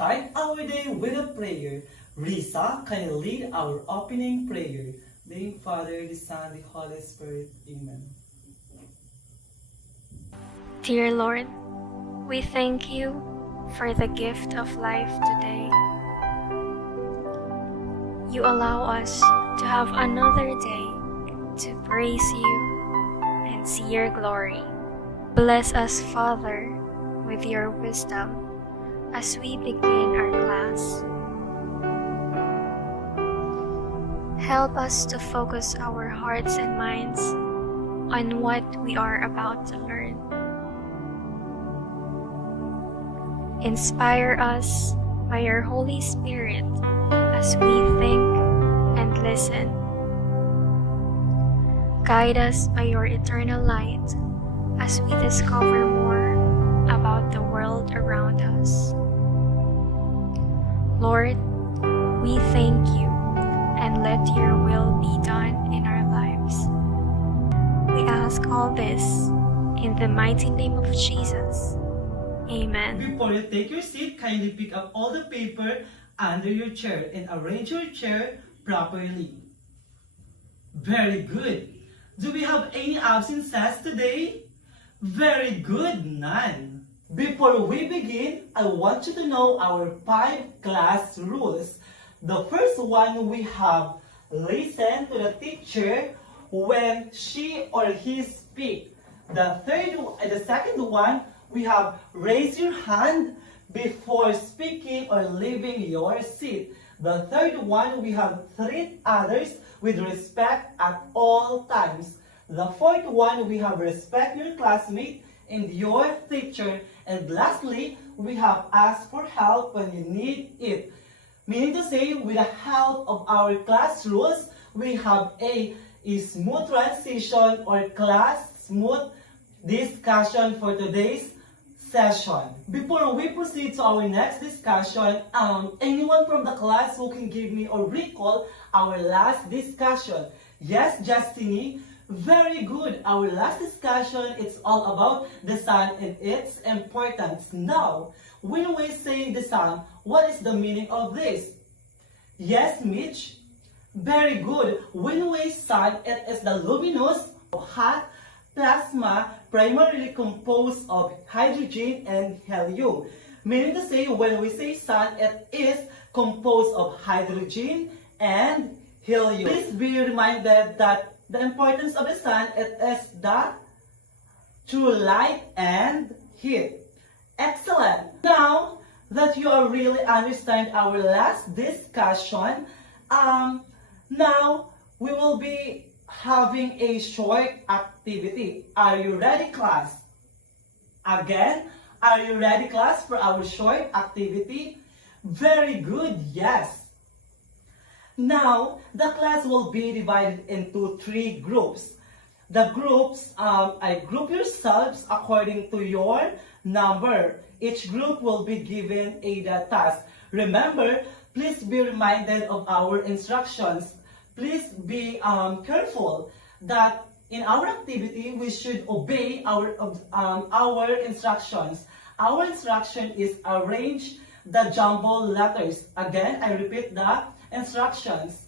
start our day with a prayer. Risa, can you lead our opening prayer? Name Father, the Son, the Holy Spirit. Amen. Dear Lord, we thank you for the gift of life today. You allow us to have another day to praise you and see your glory. Bless us, Father, with your wisdom as we begin our class. Help us to focus our hearts and minds on what we are about to learn. Inspire us by your Holy Spirit as we think and listen. Guide us by your eternal light as we discover more about the world around us. Lord, we thank you and let your will be done in our lives. We ask all this in the mighty name of Jesus. Amen. Before you take your seat, kindly pick up all the paper under your chair and arrange your chair properly. Very good. Do we have any absences today? Very good, none. Before we begin, I want you to know our 5 class rules. The first one, we have listen to the teacher when she or he speak. The second one, we have raise your hand before speaking or leaving your seat. The third one, we have treat others with respect at all times. The fourth one, we have respect your classmate and your teacher. And lastly, we have ask for help when you need it. Meaning to say, with the help of our class rules, we have a smooth transition or class smooth discussion for today's session. Before we proceed to our next discussion, anyone from the class who can give me or recall our last discussion? Yes, Justini. Very good. Our last discussion, it's all about the sun and its importance. Now, when we say the sun, what is the meaning of this? Yes, Mitch. Very good. When we sun, it is the luminous, hot plasma primarily composed of hydrogen and helium. Meaning to say, when we say sun, it is composed of hydrogen and helium. Please be reminded that the importance of the sun, it is the true light and heat. Excellent. Now that you are really understand our last discussion, now we will be having a short activity. Are you ready, class? Again, are you ready, class, for our short activity? Very good, yes. Now, the class will be divided into 3 groups. The groups, I group yourselves according to your number. Each group will be given a task. Remember, please be reminded of our instructions. Please be careful that in our activity, we should obey our instructions. Our instruction is arrange the jumble letters. Again, I repeat the instructions.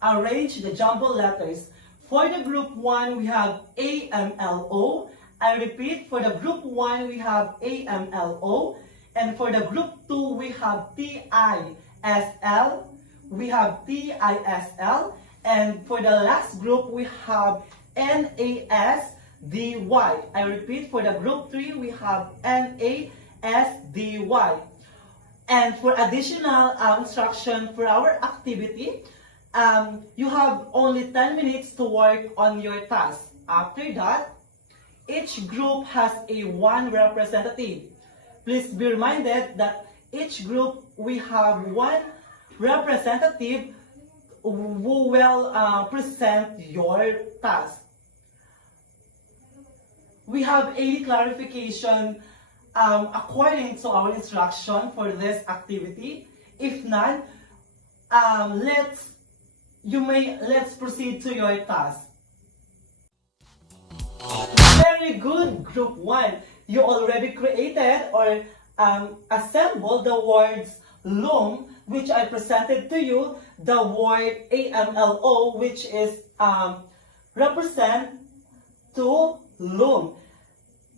Arrange the jumble letters. For the group 1, we have AMLO. I repeat, for the group 1, we have AMLO. And for the group 2, we have TISL. We have TISL. And for the last group, we have NASDY. I repeat, for the group 3, we have NASDY. And for additional instruction for our activity, you have only 10 minutes to work on your task. After that, each group has a 1 representative. Please be reminded that each group we have 1 representative who will present your task. We have any clarification according to our instruction for this activity? If none, let's proceed to your task. Very good, group 1. You already created or assemble the words loom, which I presented to you, the word AMLO, which is represent to loom.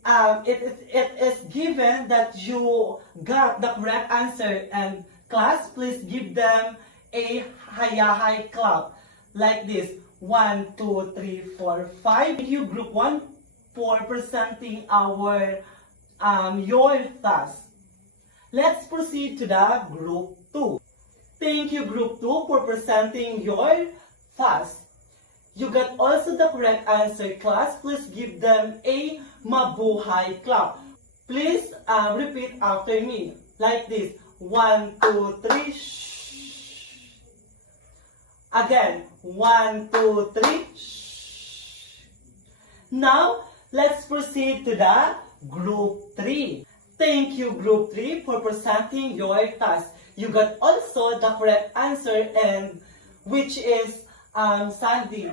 It is given that you got the correct answer, and class, please give them a high clap like this. 1, 2, 3, 4, 5. Thank you, Group 1, for presenting your task. Let's proceed to the Group 2. Thank you, Group 2, for presenting your task. You got also the correct answer, class. Please give them a mabuhay clap. Please repeat after me like this. 1, 2, 3. Shh. Again. 1, 2, 3. Shh. Now, let's proceed to the Group 3. Thank you, Group 3, for presenting your task. You got also the correct answer, and which is Sandy.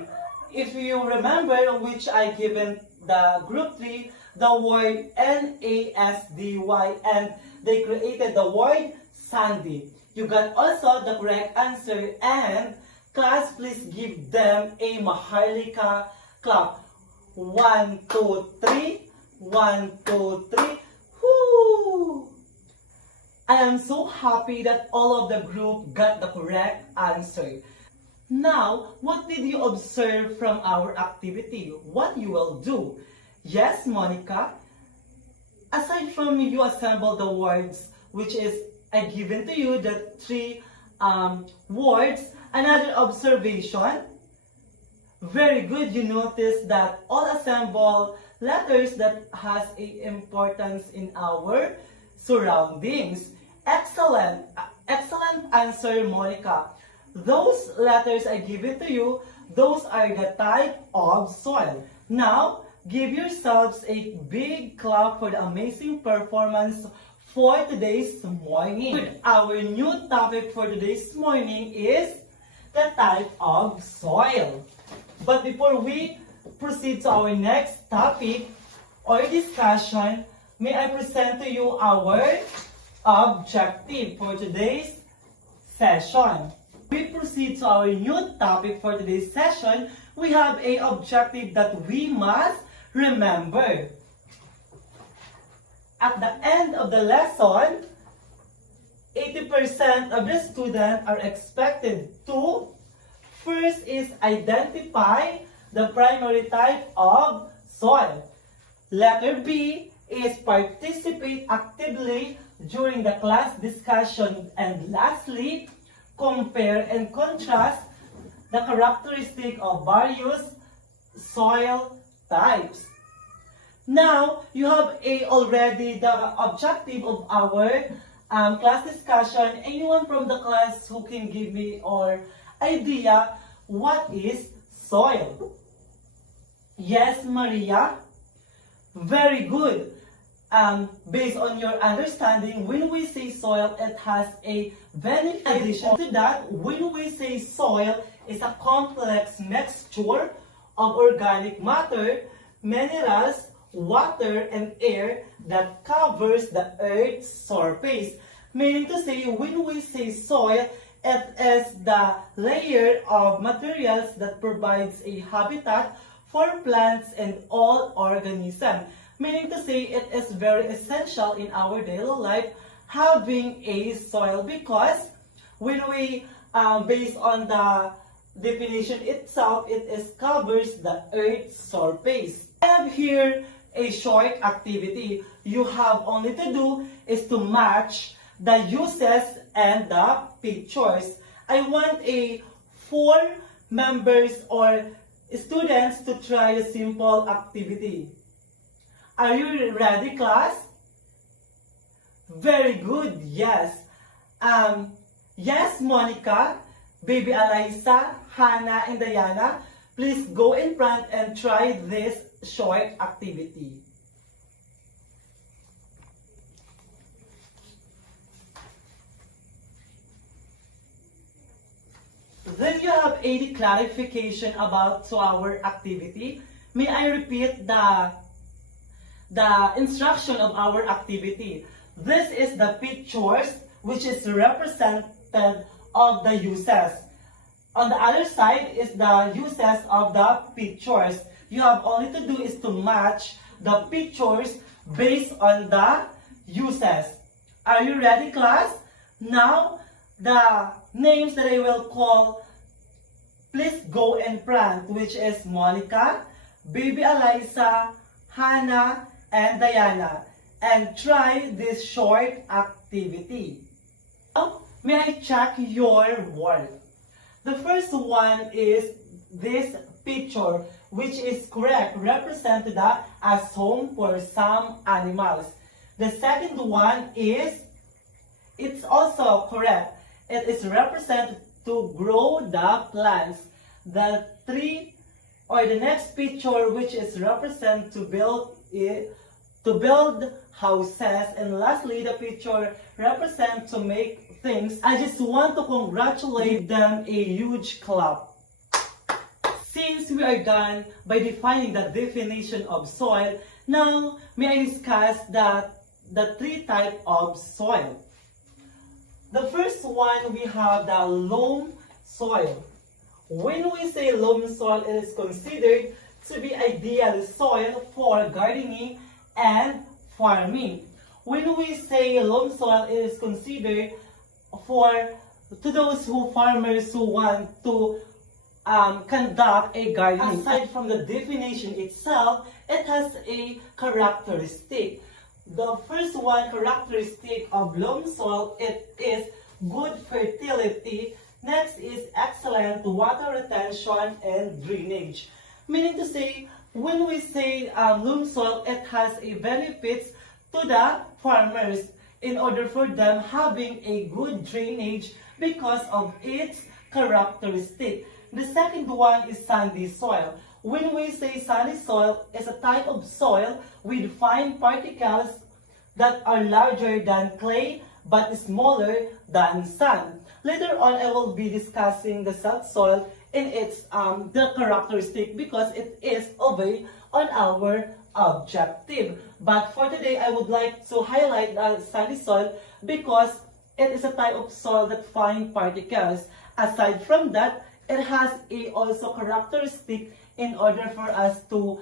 If you remember which I given the Group 3, the word NASDY, and they created the word Sandy. You got also the correct answer, and class, please give them a maharlika clap. 1, 2, 3. 1, 2, 3. Whoo! I am so happy that all of the group got the correct answer. Now, what did you observe from our activity? What you will do? Yes, Monica? Aside from you assemble the words, which is I given to you, the 3 words, another observation. Very good, you notice that all assemble letters that has a importance in our surroundings. Excellent. Excellent answer, Monica. Those letters I give it to you, those are the type of soil. Now, give yourselves a big clap for the amazing performance for today's morning. Our new topic for today's morning is the type of soil. But before we proceed to our next topic or discussion, may I present to you our objective for today's session. We proceed to our new topic for today's session. We have an objective that we must remember. At the end of the lesson, 80% of the students are expected to first is identify the primary type of soil. Letter B is participate actively during the class discussion. And lastly, compare and contrast the characteristic of various soil types. Now, you have already the objective of our class discussion. Anyone from the class who can give me or idea what is soil? Yes, Maria? Very good. Based on your understanding, when we say soil, it has a benefit. In addition to that, when we say soil, it's a complex mixture of organic matter, minerals, water, and air that covers the Earth's surface. Meaning to say, when we say soil, it is the layer of materials that provides a habitat for plants and all organisms. Meaning to say, it is very essential in our daily life having a soil, because when we, based on the definition itself, it is covers the Earth's surface. I have here a short activity. You have only to do is to match the uses and the pictures. I want 4 members or students to try a simple activity. Are you ready, class? Very good, yes. Yes, Monica, Baby Eliza, Hannah, and Diana, please go in front and try this short activity. Then you have a clarification about our activity. May I repeat the instruction of our activity? This is the pictures which is represented of the uses. On the other side is the uses of the pictures. You have only to do is to match the pictures based on the uses. Are you ready, class? Now, the names that I will call, please go and prompt, which is Monica, Baby Eliza, Hannah, and Diana. And try this short activity. Now, may I check your work? The first one is this picture, which is correct, represented as home for some animals. The second one is, it's also correct. It is represented to grow the plants. The next picture, which is represented to build houses, and lastly, the picture represents to make things. I just want to congratulate them a huge clap. Since we are done by defining the definition of soil, now may I discuss the three types of soil. The first one, we have the loam soil. When we say loam soil, it is considered to be ideal soil for gardening and farming. When we say loam soil, it is considered to those farmers who want to conduct a gardening. Aside from the definition itself, it has a characteristic. The first one characteristic of loam soil, it is good fertility. Next is excellent water retention and drainage. Meaning to say, when we say loam soil, it has a benefits to the farmers in order for them having a good drainage because of its characteristic. The second one is sandy soil. When we say sandy soil, it's a type of soil with fine particles that are larger than clay but smaller than sand. Later on, I will be discussing the sand soil in its the characteristic because it is over on our objective. But for today, I would like to highlight the sandy soil because it is a type of soil that fine particles. Aside from that, it has a also characteristic in order for us to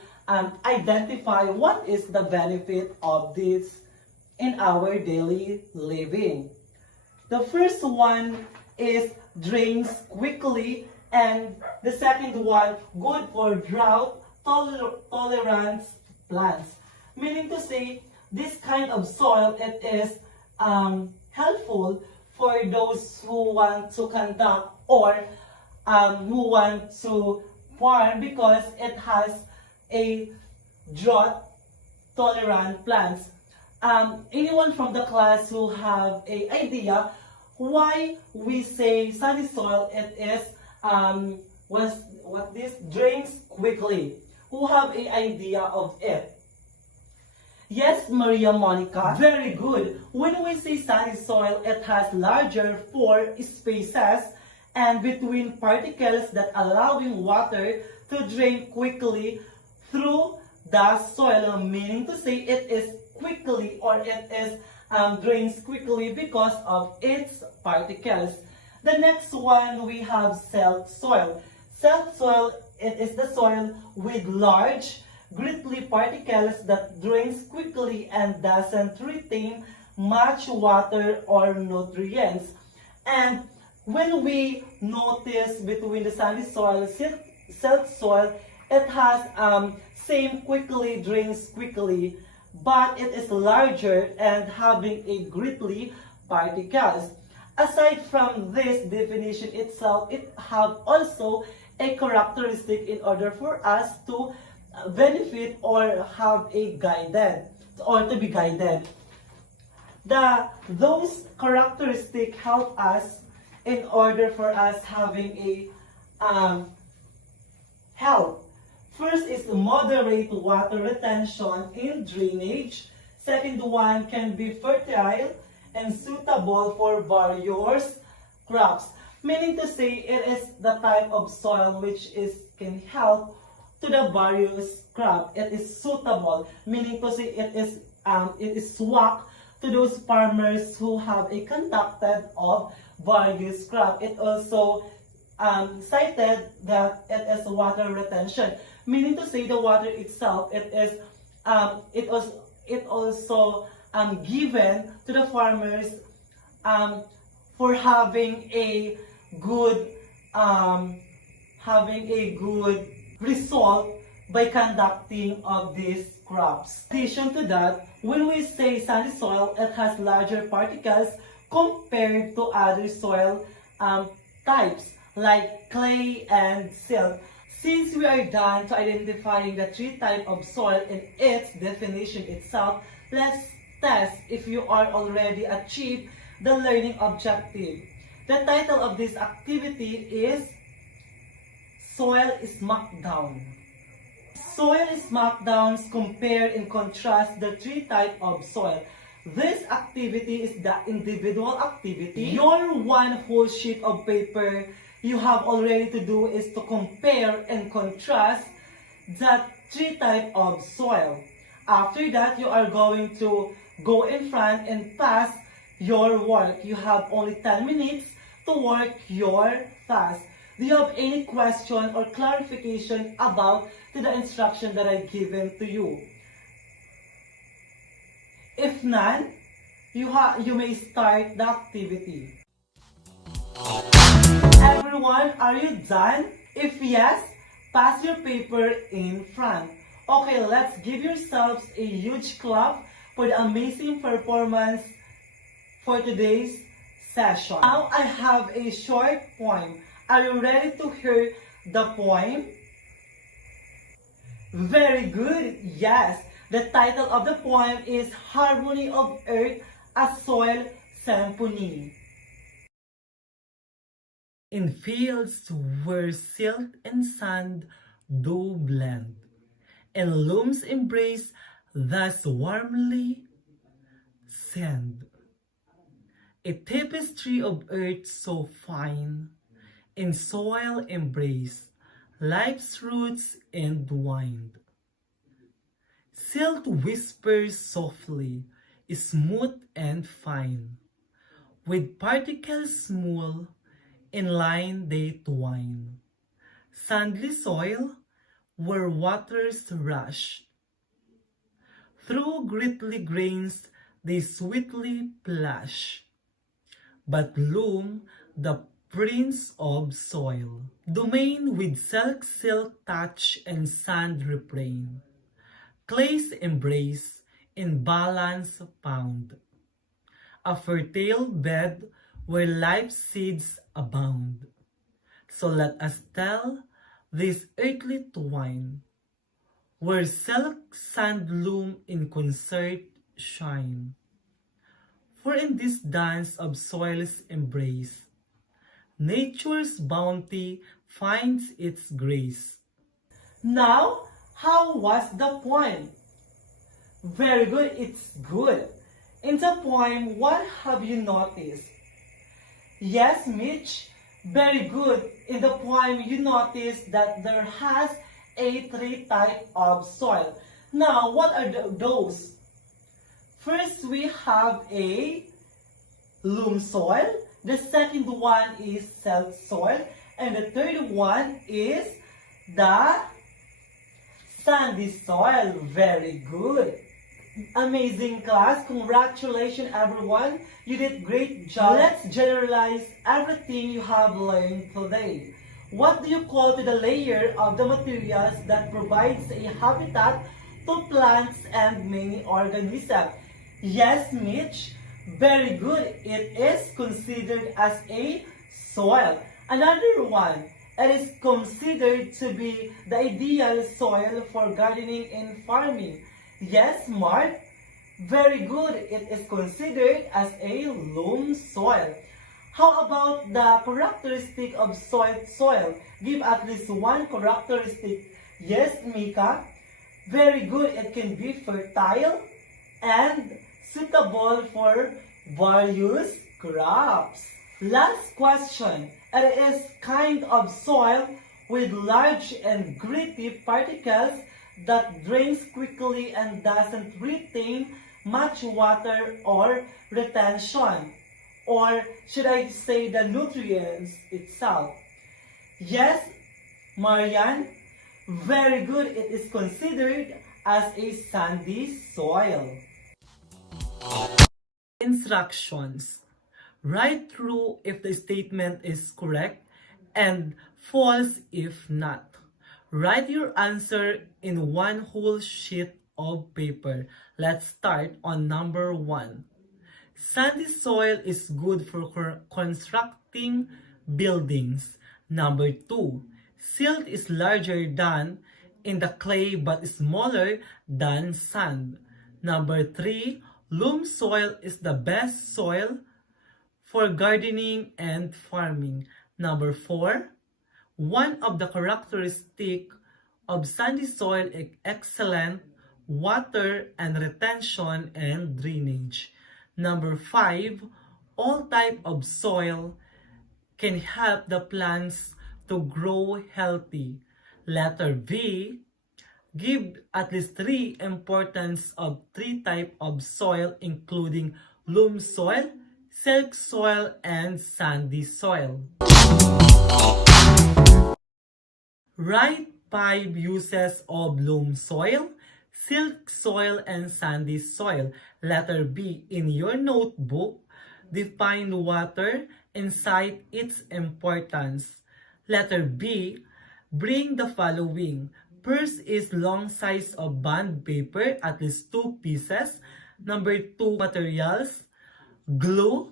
identify what is the benefit of this in our daily living. The first one is drains quickly, and the second one, good for drought tolerant plants. Meaning to say, this kind of soil, it is helpful for those who want to conduct or who want to farm because it has a drought tolerant plants. Anyone from the class who have an idea why we say sandy soil, it is what this drains quickly? Who have an idea of it? Yes, Maria Monica. Very good. When we say sandy soil, it has larger pore spaces and between particles that allowing water to drain quickly through the soil, meaning to say it is quickly or it is drains quickly because of its particles. The next one, we have silt soil. Silt soil, it is the soil with large gritty particles that drains quickly and doesn't retain much water or nutrients. And when we notice between the sandy soil, silt soil, it has same quickly drains quickly, but it is larger and having a gritty particles. Aside from this definition itself, it have also a characteristic in order for us to benefit or have a guided or to be guided. Those characteristics help us in order for us having a health. First is moderate water retention in drainage. Second one can be fertile and suitable for various crops. Meaning to say, it is the type of soil which can help to the various crop. It is suitable, meaning to say it is swak to those farmers who have a conducted of various crop. It also cited that it is water retention, meaning to say the water itself, it also given to the farmers for having a good result by conducting of these crops. In addition to that, when we say sandy soil, it has larger particles compared to other soil types like clay and silt. Since we are done to identifying the three types of soil and its definition itself, let's test if you are already achieved the learning objective. The title of this activity is Soil Smackdown. Soil smackdowns compare and contrast the three types of soil. This activity is the individual activity. Your one whole sheet of paper you have already to do is to compare and contrast the three types of soil. After that, you are going to go in front and pass your work. You have only 10 minutes to work your task. Do you have any question or clarification about the instruction that I given to you? If none, you may start the activity. Everyone, are you done? If yes, pass your paper in front. Okay, let's give yourselves a huge clap for the amazing performance for today's session. Now I have a short poem. Are you ready to hear the poem? Very good, yes. The title of the poem is Harmony of Earth, a Soil Symphony. In fields where silt and sand do blend, and looms embrace thus warmly send, a tapestry of earth so fine, in soil embrace life's roots entwined. Silt whispers softly, smooth and fine, with particles small, in line they twine. Sandy soil, where waters rush, through gritty grains they sweetly plash, but loom the prince of soil. Domain with silk touch and sand refrain, clay's embrace in balance found, a fertile bed where life's seeds abound. So let us tell this earthly twine, where silk sand loom in concert shine. For in this dance of soil's embrace, nature's bounty finds its grace. Now, how was the poem? Very good, it's good. In the poem, what have you noticed? Yes, Mitch, very good. In the poem, you notice that there has a three type of soil. Now, what are those? First, we have a loam soil. The second one is silt soil. And the third one is the sandy soil. Very good. Amazing class. Congratulations, everyone. You did great job. Let's generalize everything you have learned today. What do you call to the layer of the materials that provides a habitat to plants and many organisms? Yes, Mitch. Very good. It is considered as a soil. Another one. It is considered to be the ideal soil for gardening and farming. Yes, Mark. Very good. It is considered as a loam soil. How about the characteristic of soil? Give at least one characteristic. Yes, Mika. Very good. It can be fertile and suitable for various crops. Last question. It is kind of soil with large and gritty particles that drains quickly and doesn't retain much water or retention? Or should I say the nutrients itself? Yes, Marian, very good. It is considered as a sandy soil. Instructions. Write true if the statement is correct and false if not. Write your answer in one whole sheet of paper. Let's start on number 1. Sandy soil is good for constructing buildings. Number 2. Silt is larger than in the clay but smaller than sand. Number 3. Loam soil is the best soil for gardening and farming. Number 4. One of the characteristics of sandy soil is excellent water and retention and drainage. Number 5. All type of soil can help the plants to grow healthy. Letter B. Give at least 3 importance of 3 type of soil including loam soil, silk soil, and sandy soil. Write 5 uses of loam soil, silk soil, and sandy soil. Letter B. In your notebook, define water and cite its importance. Letter B. Bring the following. First is long size of bond paper, at least 2 pieces. Number 2, materials, glue,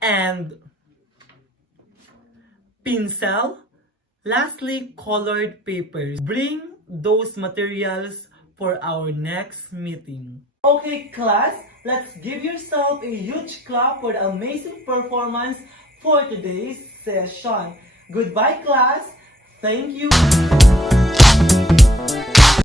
and pencil. Lastly, colored papers. Bring those materials for our next meeting. Okay, class, let's give yourself a huge clap for the amazing performance for today's session. Goodbye, class. Thank you.